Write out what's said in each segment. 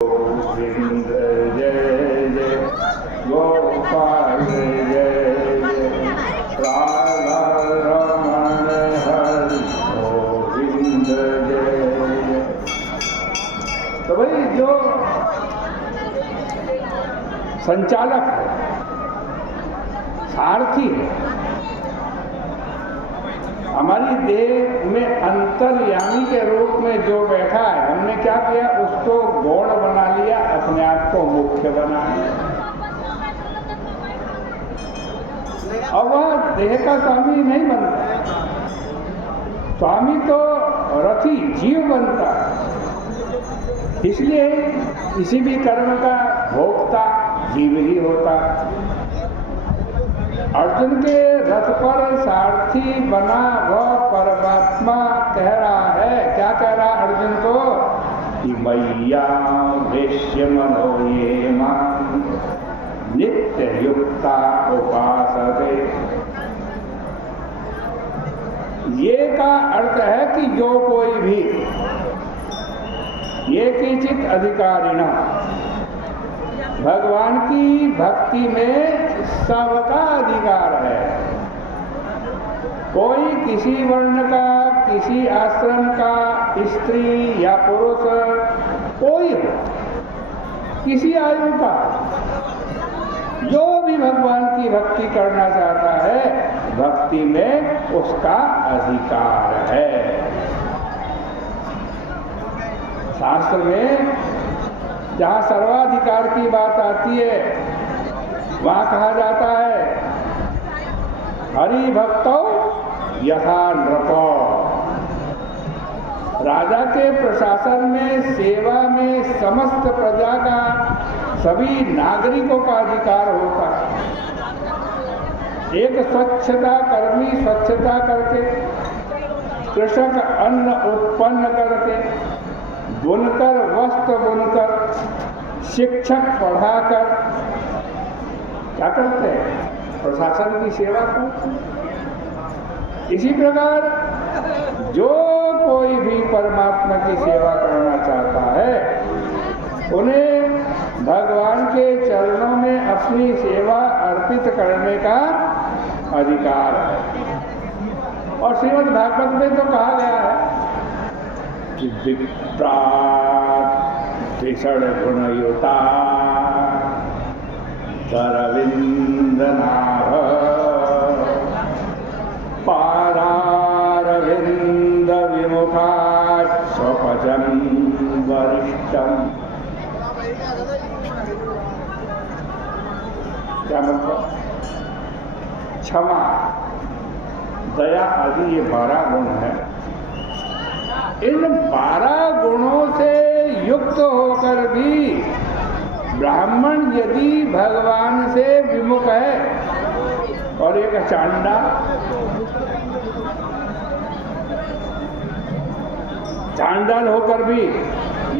गोविंद जय जय गोपाल जय जय राधा रमण हरि गोविंद जय जय। तो भाई जो संचालक है, सारथी है, हमारी देह में अंतर्यामी के रूप में जो बैठा है, हमने क्या किया, उसको गौण बना लिया, अपने आप को मुख्य बना लिया। अब वह देह का स्वामी नहीं बनता, स्वामी तो रथी जीव बनता है। इसलिए किसी भी कर्म का भोक्ता जीव ही होता। अर्जुन के रथ पर सारथी बना वह परमात्मा कह रहा है, क्या कह रहा अर्जुन को, कि मैया वेश्य मनो ये मां नित्य युक्ता उपासते। ये का अर्थ है कि जो कोई भी ये किंचित अधिकारिणा भगवान की भक्ति में सबका अधिकार है। कोई किसी वर्ण का, किसी आश्रम का, स्त्री या पुरुष, कोई हो, किसी आयु का, जो भी भगवान की भक्ति करना चाहता है, भक्ति में उसका अधिकार है। शास्त्र में जहाँ सर्वाधिकार की बात आती है, वहाँ कहा जाता है, हरि भक्तो यथा नृपो। राजा के प्रशासन में, सेवा में समस्त प्रजा का, सभी नागरिकों का अधिकार होता है। एक स्वच्छता कर्मी स्वच्छता करके, कृषक अन्न उत्पन्न करके, बुनकर वस्त्र बुनकर, शिक्षक पढ़ाकर, क्या करते हैं, प्रशासन की सेवा करते हैं। इसी प्रकार जो कोई भी परमात्मा की सेवा करना चाहता है, उन्हें भगवान के चरणों में अपनी सेवा अर्पित करने का अधिकार है। और श्रीमद् भागवत में तो कहा गया है कि विप्रातिषण गुणयुता अरविंद नाभ पादारविंद विमुखा स्वपचन वरिष्ठम। क्या मतलब, क्षमा, दया आदि ये 12 गुण है। इन 12 गुणों से युक्त होकर भी ब्राह्मण यदि भगवान से विमुख है, और एक चांडा, चांडाल होकर भी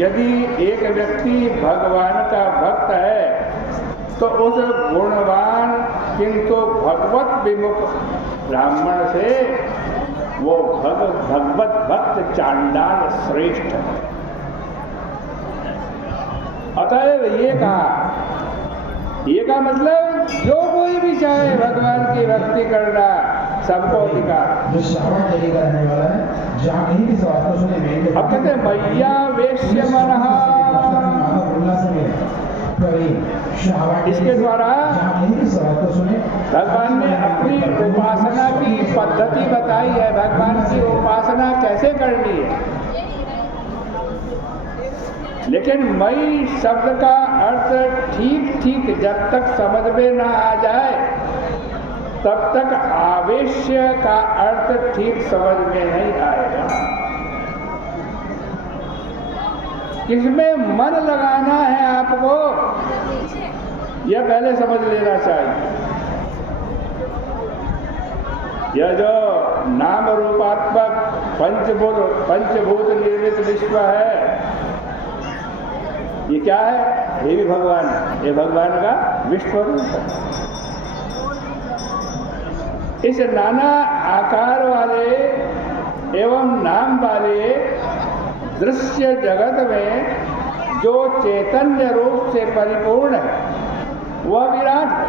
यदि एक व्यक्ति भगवान का भक्त है, तो उस गुणवान किंतु भगवत विमुख ब्राह्मण से वो भगवत भक्त चांडाल श्रेष्ठ है। अतएव ये का मतलब जो कोई भी चाहे भगवान की भक्ति करना, सबको अधिकार। जो श्रावण तरीका रहने वाला है, जहाँ कहीं भी सवाल सुने, अब कहते हैं मैया वेश्य मनः। इसके द्वारा भगवान ने अपनी उपासना की पद्धति बताई है, भगवान की उपासना कैसे करनी है। लेकिन मई शब्द का अर्थ ठीक ठीक जब तक समझ में ना आ जाए, तब तक आवेश्य का अर्थ ठीक समझ में नहीं आएगा। किसमें मन लगाना है आपको, यह पहले समझ लेना चाहिए। यह जो नाम रूपात्मक पंचभूत निर्मित विश्व है, ये क्या है, ये भी भगवान है, ये भगवान का विश्व रूप है। इस नाना आकार वाले एवं नाम वाले दृश्य जगत में जो चैतन्य रूप से परिपूर्ण है वह विराट है।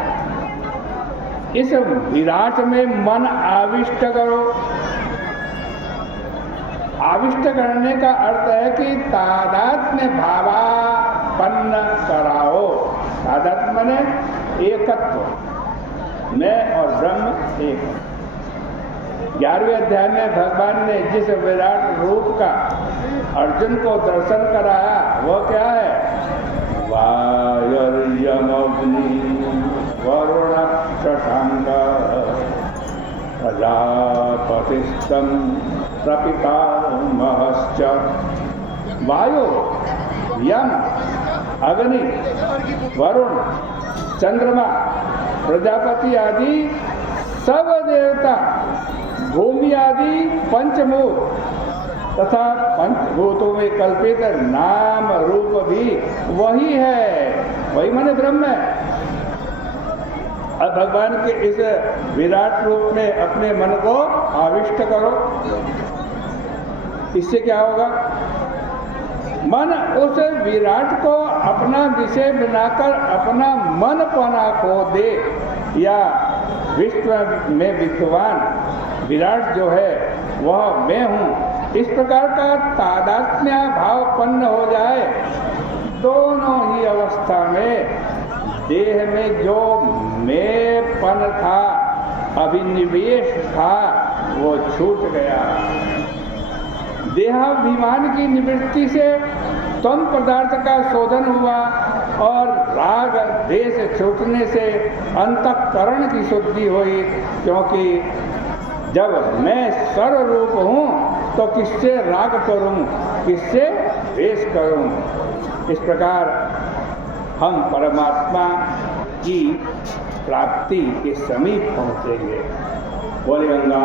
इस विराट में मन आविष्ट करो। आविष्ट करने का अर्थ है कि तादात्म्य भावापन्न कराओ। तादात्म्य माने एकत्व, मैं और ब्रह्म एक। 11वें अध्याय में भगवान ने जिस विराट रूप का अर्जुन को दर्शन कराया वह क्या है? वायुर्यमग्नि वरुण शशांक प्रजापतिस्तं प्रपितामहश्च। वायु, यम, अग्नि, वरुण, चंद्रमा, प्रजापति आदि सब देवता, भूमि आदि पंचभूत तथा पंचभूतों में कल्पित नाम रूप भी वही है, वही माने ब्रह्म है। अब भगवान के इस विराट रूप में अपने मन को आविष्ट करो। इससे क्या होगा? मन उस विराट को अपना विषय बनाकर अपना मनपना खो दे, या विश्व में विद्यमान विराट जो है वह मैं हूँ, इस प्रकार का तादात्म्य भावपन्न हो जाए। दोनों ही अवस्था में देह में जो मैंपन था, अभिनिवेश था, वो छूट गया। देहाभिमान की निवृत्ति से तम पदार्थ का शोधन हुआ और राग देश छूटने से अंतःकरण की शुद्धि हुई। क्योंकि जब मैं सर्वरूप हूँ तो किससे राग करूँ, किससे द्वेष करूँ। इस प्रकार हम परमात्मा की प्राप्ति के समीप पहुँचेंगे। बोले गंगा